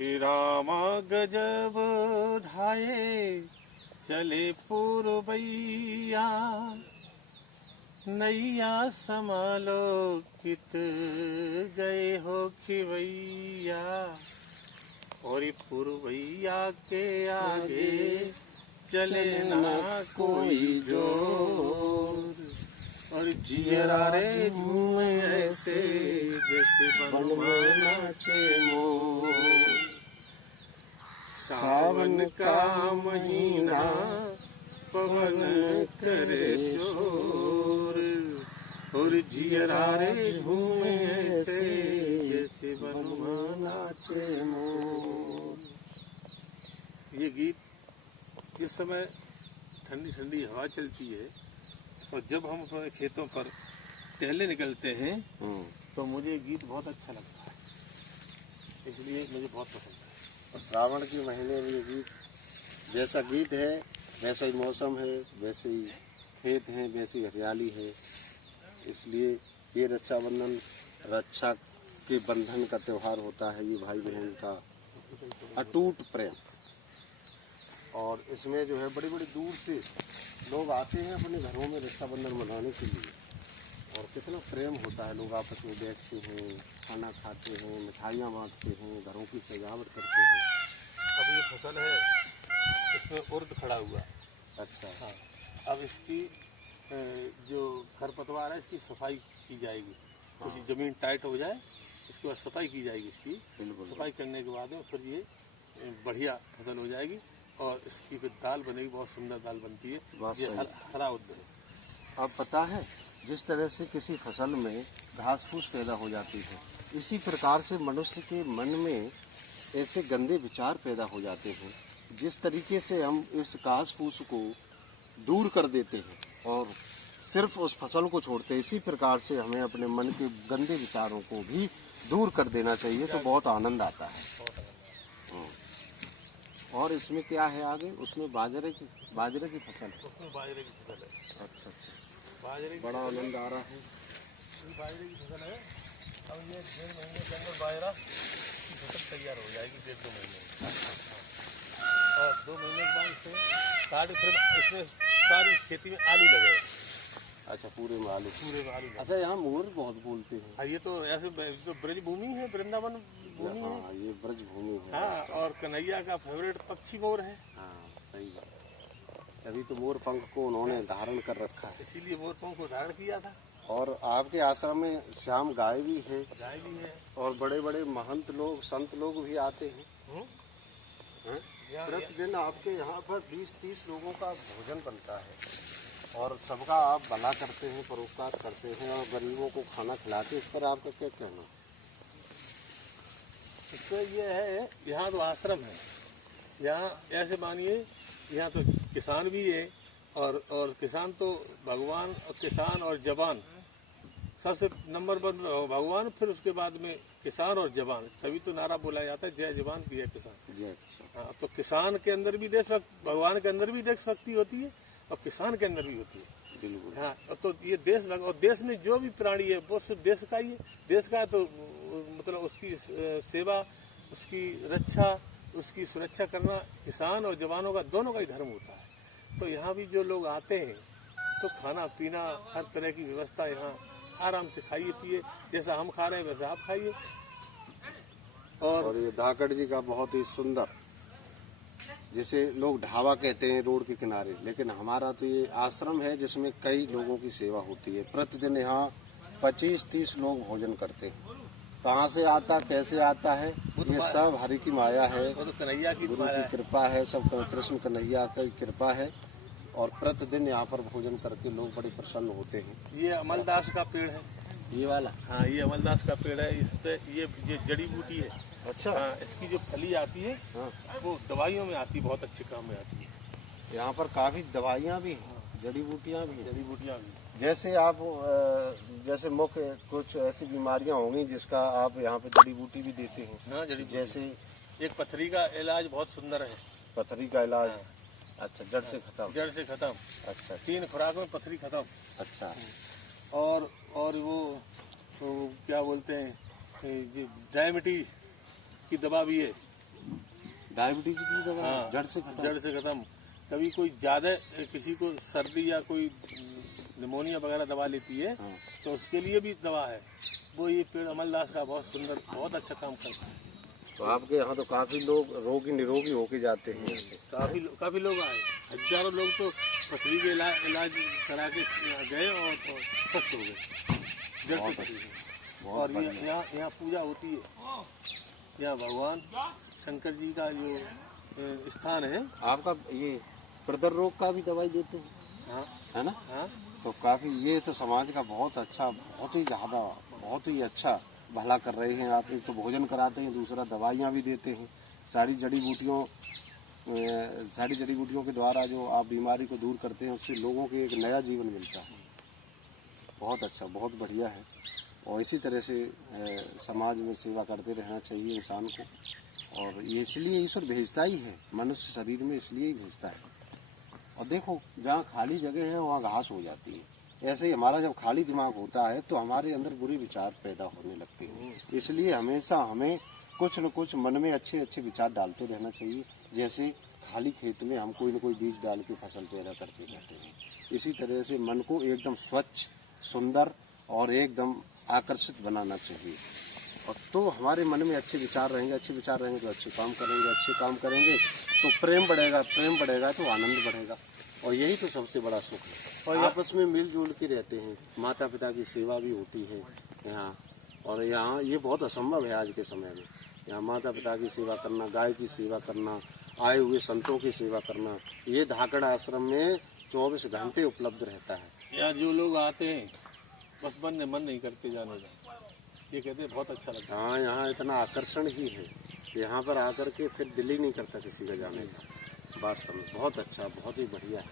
रामा गजब धाये चले पुरवैया, नैया संभालो कित गए हो खिवैया। और ये पुरवैया के आगे चले ना कोई जोर, और जियरा रे झूमे ऐसे जैसे वन में नाचे मोर। सावन का महीना पवन करे शोर, और जियरा रे झूमे ऐसे जैसे वन में नाचे मोर। ये गीत जिस समय ठंडी ठंडी हवा चलती है और जब हम अपने खेतों पर टहलने निकलते हैं तो मुझे ये गीत बहुत अच्छा लगता है, इसलिए मुझे बहुत पसंद है। और श्रावण के महीने में ये गीत, जैसा गीत है वैसा ही मौसम है, वैसे ही खेत हैं, वैसी हरियाली है। इसलिए ये रक्षाबंधन रक्षा के बंधन का त्यौहार होता है, ये भाई बहन का अटूट प्रेम। और इसमें जो है बड़ी बड़ी दूर से लोग आते हैं अपने घरों में रक्षाबंधन मनाने के लिए, और कितना प्रेम होता है। लोग आपस में बैठते हैं, खाना खाते हैं, मिठाइयाँ बांटते हैं, घरों की सजावट करते हैं। अब ये फसल है, इसमें उर्द खड़ा हुआ। अच्छा, हाँ, अब इसकी जो खरपतवार है इसकी सफाई की जाएगी। कुछ ज़मीन टाइट हो जाए, इसके बाद सफाई की जाएगी। इसकी सफाई करने के बाद में फिर ये बढ़िया फसल हो जाएगी और इसकी फिर दाल बनेगी, बहुत सुंदर दाल बनती है। ये हरा उर्द है। अब पता है, जिस तरह से किसी फसल में घास फूस पैदा हो जाती है, इसी प्रकार से मनुष्य के मन में ऐसे गंदे विचार पैदा हो जाते हैं। जिस तरीके से हम इस घास फूस को दूर कर देते हैं और सिर्फ उस फसल को छोड़ते हैं, इसी प्रकार से हमें अपने मन के गंदे विचारों को भी दूर कर देना चाहिए, तो बहुत आनंद आता है। और इसमें क्या है आगे? उसमें बाजरे की फसल है। उसमें बाजरे की फसल है। अच्छा, बाजरे बड़ा आनंद आ रहा है। बाजरे की फसल है। अब ये 1.5 महीने के अंदर बाजरा की फसल तैयार हो जाएगी, 1.5-2 महीने। और 2 महीने के बाद इसे काट, फिर इसमें सारी खेती में आलू लगे। अच्छा, पूरे में आलू। लगे। अच्छा, यहाँ मोर बहुत बोलते हैं। हाँ, ये तो ऐसे तो ब्रज भूमि है, वृंदावन भूमि है। हाँ, ये ब्रज भूमि है। हाँ, और कन्हैया का फेवरेट पक्षी मोर है। हाँ, सही बात। तभी तो मोर पंख को उन्होंने धारण कर रखा है, इसीलिए मोर पंख को धारण किया था। और आपके आश्रम में श्याम गाय भी है, और बड़े बड़े महंत लोग, संत लोग भी आते हैं। प्रतिदिन आपके यहाँ पर 20-30 लोगों का भोजन बनता है, और सबका आप भला करते हैं, परोपकार करते हैं, और गरीबों को खाना खिलाते हैं। इस पर आपका क्या कहना? इसमें ये है, यहाँ तो आश्रम है, यहाँ ऐसे मानिए यहाँ तो किसान भी है, और किसान तो भगवान, और किसान और जवान सबसे नंबर 1 भगवान, फिर उसके बाद में किसान और जवान। तभी तो नारा बोला जाता है, जय जवान जय किसान। हाँ, तो किसान के अंदर भी देशभक्ति, भगवान के अंदर भी देशभक्ति होती है और किसान के अंदर भी होती है। बिल्कुल। हाँ, तो ये देशभक्ति, और देश में जो भी प्राणी है वो सिर्फ देश का ही है। देश का तो मतलब उसकी सेवा, उसकी रक्षा, उसकी सुरक्षा करना किसान और जवानों का, दोनों का ही धर्म होता है। तो यहाँ भी जो लोग आते हैं तो खाना पीना, हर तरह की व्यवस्था, यहाँ आराम से खाइए पिए, जैसा हम खा रहे हैं वैसा आप खाइए। और ये धाकड़ जी का बहुत ही सुंदर, जिसे लोग ढाबा कहते हैं रोड के किनारे, लेकिन हमारा तो ये आश्रम है जिसमें कई लोगों की सेवा होती है। प्रतिदिन यहाँ 25-30 लोग भोजन करते हैं। कहाँ से आता, कैसे आता है, ये सब हरि की माया है, तो कन्हैया की गुरु की कृपा है, सब कृष्ण कन्हैया की कृपा है। और प्रतिदिन यहाँ पर भोजन करके लोग बड़े प्रसन्न होते हैं। ये अमलदास का पेड़ है, ये वाला। हाँ, ये अमलदास का पेड़ है। इस पे ये जड़ी बूटी है। अच्छा। हाँ, इसकी जो फली आती है, हाँ, वो दवाइयों में आती है, बहुत अच्छे काम में आती है। यहाँ पर काफी दवाइयाँ भी हैं, जड़ी बूटियाँ भी। जैसे आप जैसे मुख्य कुछ ऐसी बीमारियाँ होंगी जिसका आप यहाँ पे जड़ी बूटी भी देते हैं। हाँ, जैसे एक पथरी का इलाज बहुत सुंदर है। पथरी का इलाज। हाँ। अच्छा, जड़ से खत्म। अच्छा, 3 खुराक में पथरी खत्म। अच्छा। और वो क्या बोलते हैं, डायबिटीज की दवा भी है, डायबिटीज की दवा हाँ, जड़ से खत्म। जड़ से खत्म। कभी कोई ज्यादा किसी को सर्दी या कोई निमोनिया वगैरह दवा लेती है हाँ। तो उसके लिए भी दवा है। वो ये पेड़ अमलदास का बहुत सुंदर, बहुत अच्छा काम करता है। तो आपके यहाँ तो काफी लोग रोगी निरोगी होके जाते हैं। काफी लोग आए, हजारों लोग तो पथरी के इलाज करा के गए और स्वस्थ हो गए। जड़ से पथरी। और यहाँ पूजा होती है, यहाँ भगवान शंकर जी का जो स्थान है। आपका ये प्रदर रोग का भी दवाई देते हैं? हाँ है ना? हाँ। तो काफी ये तो समाज का बहुत अच्छा, बहुत ही ज्यादा, बहुत ही अच्छा भला कर रहे हैं आप। एक तो भोजन कराते हैं, दूसरा दवाइयाँ भी देते हैं। सारी जड़ी बूटियों के द्वारा जो आप बीमारी को दूर करते हैं, उससे लोगों को एक नया जीवन मिलता है। बहुत अच्छा, बहुत बढ़िया है। और इसी तरह से समाज में सेवा करते रहना चाहिए इंसान को। और ये इसलिए ईश्वर भेजता ही है मनुष्य शरीर में, इसलिए ही भेजता है। और देखो, जहाँ खाली जगह है वहाँ घास हो जाती है। ऐसे ही हमारा जब खाली दिमाग होता है तो हमारे अंदर बुरे विचार पैदा होने लगते हैं। इसलिए हमेशा हमें कुछ न कुछ मन में अच्छे अच्छे विचार डालते रहना चाहिए। जैसे खाली खेत में हम कोई न कोई बीज डाल के फसल पैदा करते रहते हैं, इसी तरह से मन को एकदम स्वच्छ, सुंदर और एकदम आकर्षित बनाना चाहिए। और तो हमारे मन में अच्छे विचार रहेंगे, अच्छे विचार रहेंगे तो अच्छे काम करेंगे, अच्छे काम करेंगे तो प्रेम बढ़ेगा, प्रेम बढ़ेगा तो आनंद बढ़ेगा। और यही तो सबसे बड़ा सुख है। और आपस में मिलजुल के रहते हैं, माता पिता की सेवा भी होती है यहाँ। और यहाँ ये बहुत असंभव है आज के समय में। यहाँ माता पिता की सेवा करना, गाय की सेवा करना, आए हुए संतों की सेवा करना, ये धाकड़ आश्रम में 24 घंटे उपलब्ध रहता है। यहाँ जो लोग आते हैं बस मन नहीं करते जाने का, ये कहते हैं बहुत अच्छा लगता है। हाँ, यहाँ इतना आकर्षण ही है, यहाँ पर आकर के फिर दिल ही नहीं करता किसी का जाने का। वास्तव में बहुत अच्छा, बहुत ही बढ़िया है।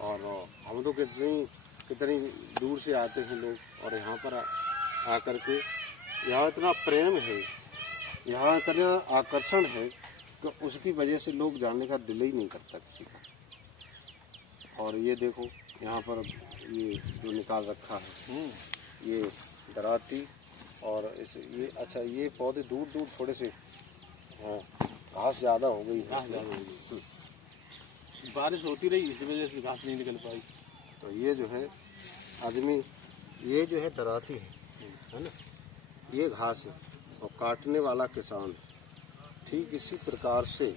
और हम तो कितनी दूर से आते हैं लोग, और यहाँ पर आकर के यहाँ इतना प्रेम है, यहाँ इतना आकर्षण है कि उसकी वजह से लोग जाने का दिल ही नहीं करता किसी का। और ये देखो यहाँ पर ये जो निकाल रखा है, ये दराती और ये अच्छा, ये पौधे दूर दूर थोड़े से घास ज़्यादा हो गई है। बारिश होती रही इसी वजह से घास नहीं निकल पाई। तो ये जो है आदमी, ये जो है दराती है ना, ये घास है और काटने वाला किसान। ठीक इसी प्रकार से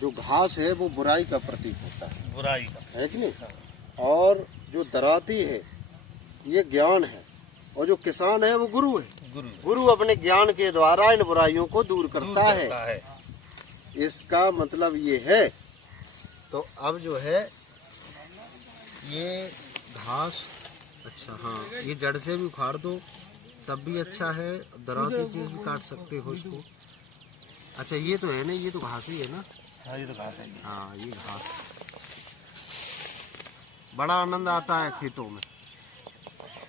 जो घास है वो बुराई का प्रतीक होता है, बुराई का, है कि नहीं? और जो दराती है ये ज्ञान है, और जो किसान है वो गुरु है। गुरु अपने ज्ञान के द्वारा इन बुराइयों को दूर करता है। इसका मतलब ये है। तो अब जो है ये घास, अच्छा हाँ, ये जड़ से भी उखाड़ दो तब भी अच्छा है, दराती चीज भी काट सकते हो इसको। अच्छा ये तो है ना, ये तो घास ही है ना? हाँ ये तो घास है। हाँ ये घास। बड़ा आनंद आता है खेतों में,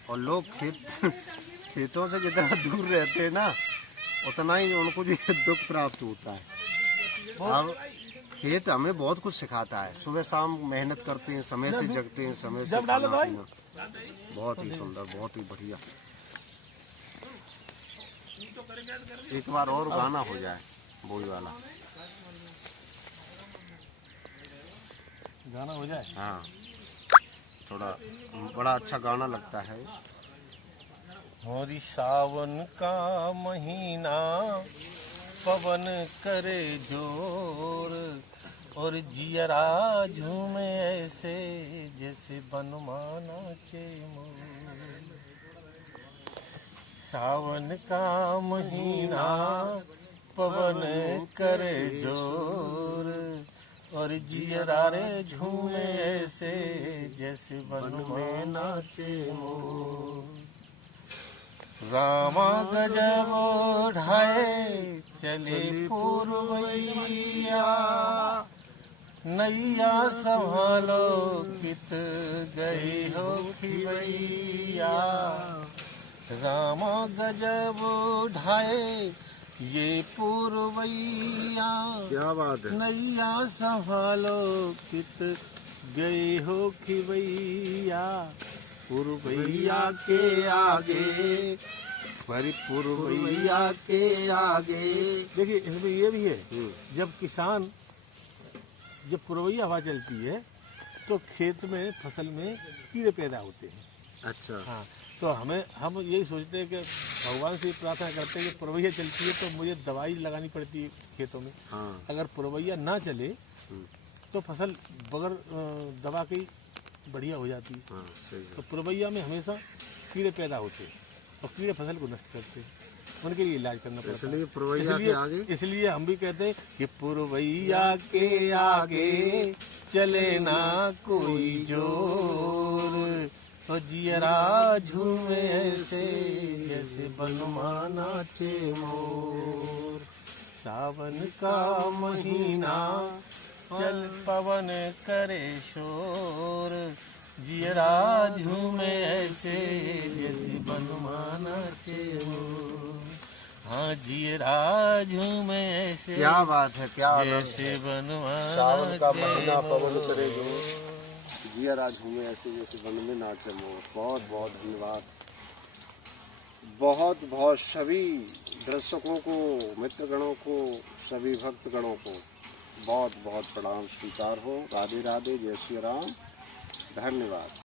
और लोग खेतों से जितना दूर रहते हैं ना, उतना ही उनको भी दुख प्राप्त होता है। अब खेत हमें बहुत कुछ सिखाता है। सुबह शाम मेहनत करते हैं, समय से जगते हैं, समय से खाना पीना। बहुत ही सुंदर, बहुत ही बढ़िया। एक बार और गाना हो जाए बोई वाला, गाना हो जाए। हाँ थोड़ा बड़ा अच्छा गाना लगता है। होरी सावन का महीना, पवन करे जोर, और जियरा झूमे ऐसे जैसे बनमाना चे मोर। सावन का महीना, पवन करे जोर, और जियरा रे झूमे ऐसे जैसे बन में नाचे मोर। रामा गजब ढाए चले पूर्वैया, नैया संभालो कित गई हो खिवैया। रामा गजब ढाए ये पूर्वैया, क्या बात है, नैया संभालो कित गई हो खिवैया। पूर्वैया के आगे पुरवैया के आगे। देखिए इसमें ये भी है, जब पुरवैया हवा चलती है तो खेत में फसल में कीड़े पैदा होते हैं। अच्छा। हाँ, तो हम यही सोचते हैं कि भगवान से प्रार्थना करते हैं कि पुरवैया चलती है तो मुझे दवाई लगानी पड़ती है खेतों में। हाँ। अगर पुरवैया ना चले तो फसल बगैर दवा के बढ़िया हो जाती है। हाँ, सही है। तो पुरवैया में हमेशा कीड़े पैदा होते हैं और कीड़े फसल को नष्ट करते हैं, उनके लिए इलाज करना पड़ता है। इसलिए पुरवैया के आगे, इसलिए हम भी कहते हैं कि पुरवैया के आगे चले ना कोई जोर, तो जियरा झूमे ऐसे जैसे बनमा नाचे मोर। सावन का महीना चल पवन करे शोर, जियरा झूमे ऐसे जैसे बनमा नाचे मोर। हाँ, जियरा झूमे ऐसे, क्या बात है, क्या जैसे बनमा सावन का महीना पवन करे जो, जियरा झूमे ऐसे जैसे वन में नाचे मोर। बहुत बहुत धन्यवाद। बहुत बहुत सभी दर्शकों को, मित्रगणों को, सभी भक्तगणों को बहुत बहुत प्रणाम स्वीकार हो। राधे राधे, जय श्री राम, धन्यवाद।